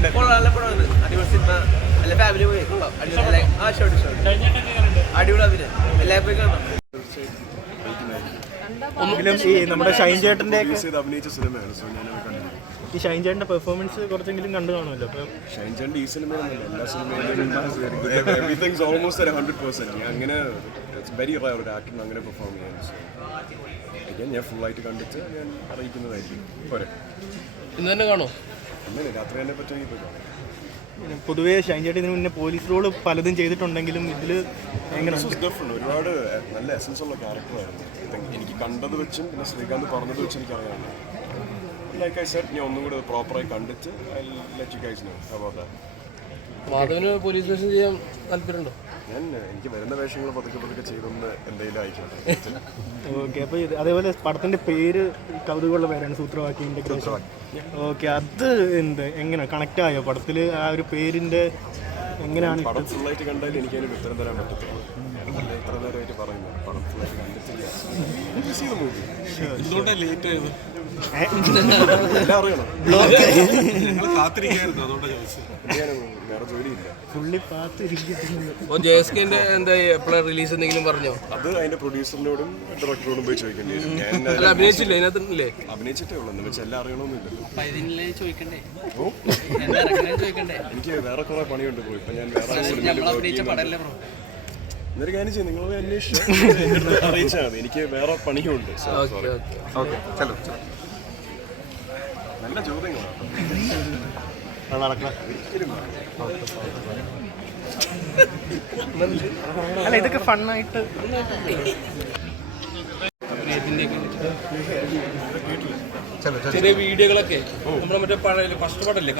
അടിപൊളി സിനിമ, എല്ലാ ഫാമിലി പോയി അടിപൊളി അഭിനയം, എല്ലാവരും കാണാം. ഈ നമ്മുടെ ഷൈൻ ചേട്ടന്റെ അഭിനയിച്ച സിനിമയാണ്. ഈ ഷൈൻ ചേട്ടന്റെ പെർഫോമൻസ് കുറച്ചെങ്കിലും കണ്ടു കാണുമല്ലോ. അപ്പം ഷൈൻ ചേട്ടൻ്റെ ഈ സിനിമയിലൊന്നുമില്ല, എല്ലാ സിനിമയിലും എവറിത്തിങ്സ് ഓൾമോസ്റ്റ് 100%. അങ്ങനെ വെരി റയർ ഒരു ആക്ടറിന് അങ്ങനെ പെർഫോം ചെയ്യാൻ. ഞാൻ ഫുള്ളായിട്ട് കണ്ടിട്ട് ഞാൻ അറിയിക്കുന്നതായിരിക്കും. പോരെ ഇന്ന് തന്നെ കാണോ? അങ്ങനെ രാത്രി തന്നെ പറ്റുമെങ്കിൽ പോയി കാണാം. പൊതുവേ ഷൈൻ ചേട്ടൻ ഇതിന് മുന്നേ പോലീസ് റോള് പലതും ചെയ്തിട്ടുണ്ടെങ്കിലും ഇതിൽ എങ്ങനെ ഡിഫറെൻറ്റ്, ഒരുപാട് നല്ല എസൻസ് ഉള്ള ക്യാരക്ടറായിരുന്നു. എനിക്ക് കണ്ടത് വെച്ചും പിന്നെ ശ്രീകാന്ത് പറഞ്ഞത് വെച്ച് എനിക്കറിയാം. ലൈക്ക് ഐ സെഡ്, ഞാൻ ഒന്നും കൂടെ പ്രോപ്പറായി കണ്ടിട്ട് I let you guys know about that. Madhavan police station ചെയ്യാൻ താല്പര്യമുണ്ടോ? എനിക്ക് വരുന്ന വേഷങ്ങൾ പതുക്കെ ചെയ്തൊന്ന് എന്തെങ്കിലും അയക്കണം. ഓക്കെ. അപ്പോൾ അതേപോലെ പടത്തിൻ്റെ പേര് കൗതുകമുള്ള പേരാണ്, സൂത്രവാക്യം ഇൻ്റഗ്രേഷൻ. ഓക്കെ, അത് എങ്ങനെ കണക്റ്റ് ആയോ പടത്തിൽ? ആ ഒരു പേരിൻ്റെ എങ്ങനെയാണ്? പടം ഫുള്ളായിട്ട് കണ്ടാൽ എനിക്ക് അതിന് ഉത്തരം തരാൻ പറ്റത്തുള്ളൂ. ഞാനല്ലേ ഇത്ര നേരമായിട്ട് പറയുന്നത്, പടം ഫുള്ളായിട്ട് കണ്ടിട്ടില്ല. എന്തുകൊണ്ടാണ് ലേറ്റ് ആയത്? എല്ലാം അറിയണം. വേറെ ജോലിയില്ല. എന്താ എപ്പോഴാണ് റിലീസ് എന്തെങ്കിലും പറഞ്ഞോ? അത് അതിന്റെ പ്രൊഡ്യൂസറിനോടും ഡയറക്ടറോടും പോയി ചോദിക്കേണ്ടി വരും. ഞാൻ അഭിനയിച്ചില്ല ഇതിനകത്തില്ലേ? അഭിനയിച്ചിട്ടേ ഉള്ളൂ, എന്ന് വെച്ചാൽ എല്ലാം അറിയണമെന്നില്ലല്ലോ. എനിക്ക് വേറെ കുറെ പണിയുണ്ട് പോയി. ഇപ്പൊ ഞാൻ വേറെ എന്നൊരു കാര്യം ചെയ്യും, നിങ്ങൾ അന്വേഷിച്ചു അറിയിച്ചാൽ മതി. എനിക്ക് വേറെ പണിയുണ്ട്. നല്ല ചോദ്യങ്ങളാണ്. അല്ല, ഇതൊക്കെ ഫണ്ണായിട്ട് ചെറിയ വീഡിയോകളൊക്കെ നമ്മുടെ മറ്റേ പഴയ ഫസ്റ്റ് പാടല്ലേ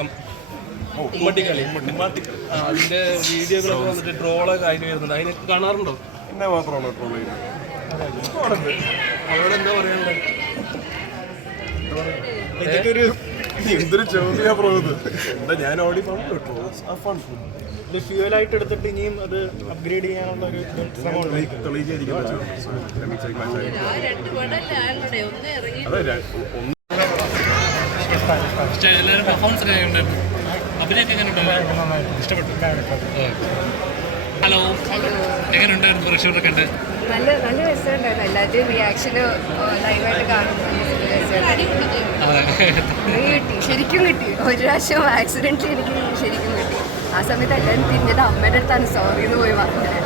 ഉമ്മട്ടിക്കളി, അതിന്റെ വീഡിയോകളൊക്കെ വന്നിട്ട് ട്രോളൊക്കെ അതിന് വരുന്നുണ്ട്. അതിനൊക്കെ കാണാറുണ്ടോ? എന്നെ മാത്രമാണോ ട്രോൾ ചെയ്യുന്നത്? അവരോട് എന്താ പറയാനുള്ളത്? ഇതൊക്കെ ഒരു എന്തൊരു ചോദ്യം പ്രോത്. എന്താ ഞാൻ ഓടി ഇത് ഫ്യൂവലായിട്ട് എടുത്തിട്ട് ഇനിയും അത് അപ്ഗ്രേഡ് ചെയ്യാനുള്ള ഒരു ശ്രമം എല്ലാവരും പെർഫോമൻസ് ഒക്കെ ഉണ്ടായിരുന്നു. അഭിനയൊക്കെ എങ്ങനെ ഉണ്ടായിരുന്നു? ഇഷ്ടപ്പെട്ടു. ഹലോ, എങ്ങനെ ഉണ്ടായിരുന്നു? പ്രേക്ഷകരൊക്കെ ഉണ്ട്. നല്ല രസമുണ്ടായിരുന്നു. എല്ലാവരുടെയും റിയാക്ഷന് ലൈവായിട്ട് കാണുമ്പോൾ കിട്ടി, ശരിക്കും കിട്ടി. ഒരു പ്രാവശ്യം ആക്സിഡന്റിൽ എനിക്ക് ശരിക്കും കിട്ടി. ആ സമയത്ത് എല്ലാവരും തിരിഞ്ഞത് അമ്മയുടെ അടുത്താണ് സോറി എന്ന് പോയി പറഞ്ഞത്.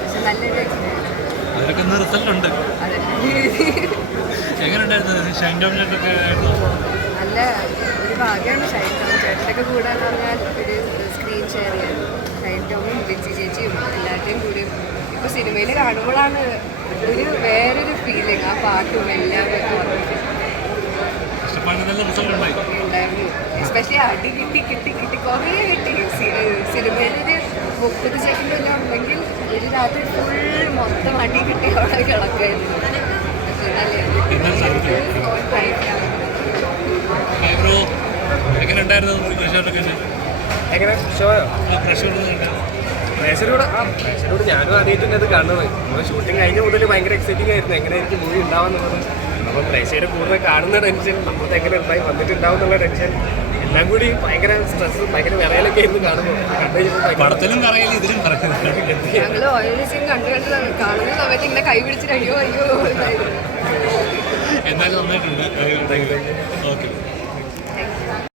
പക്ഷെ നല്ലൊരു എക്സ്പീരിയൻസ്. നല്ല ഒരു ഭാഗ്യമാണ് ഷൈൻ ടോം ചേട്ടനൊക്കെ കൂടാന്ന് പറഞ്ഞാൽ. ഒരു സ്ക്രീൻ ഷെയർ ചെയ്യാൻ ഷൈൻ ടോമും ലിൻസി ചേച്ചിയും എല്ലാവരുടെയും കൂടി ഇപ്പോൾ സിനിമയിൽ കാണുമ്പോഴാണ് ഒരു വേറൊരു ഫീലിംഗ്. ആ പാട്ടും എല്ലാവരും ഉണ്ടായിരുന്നു. എസ്പെഷ്യലി അടി കിട്ടി കുറേ കിട്ടി. സിനിമയിലൊരു 30 സെക്കൻഡ് എല്ലാം ഉണ്ടെങ്കിൽ ഒരു രാത്രി ഫുൾ മൊത്തം അടി കിട്ടി അവിടെ കിടക്കുമായിരുന്നു. എങ്ങനെ ഷോയോ? പ്രേക്ഷകരോട് ഞാനും ആദ്യമായിട്ട് അത് കാണുന്നത്. നമ്മൾ ഷൂട്ടിംഗ് കഴിഞ്ഞ മുതൽ ഭയങ്കര എക്സൈറ്റിംഗ് ആയിരുന്നു, എങ്ങനെയായിരിക്കും മൂവി ഉണ്ടാവുന്നുള്ളത്. അപ്പോൾ പ്രേക്ഷകരെ കൂടുതൽ കാണുന്ന ടെൻഷൻ, നമ്മളത് എങ്ങനെ ഉണ്ടായി വന്നിട്ടുണ്ടാവും എന്നുള്ള ടെൻഷൻ, എല്ലാം കൂടി ഭയങ്കര സ്ട്രെസ്, ഭയങ്കര വിറയലൊക്കെ ആയിരുന്നു കാണുമ്പോൾ. ഞങ്ങൾ ഓരോ സീൻ കണ്ടു കാണുന്ന സമയത്ത് ഇങ്ങനെ കൈ പിടിച്ചിട്ട് അയ്യോ എന്നാലും നന്നായിട്ടുണ്ട്.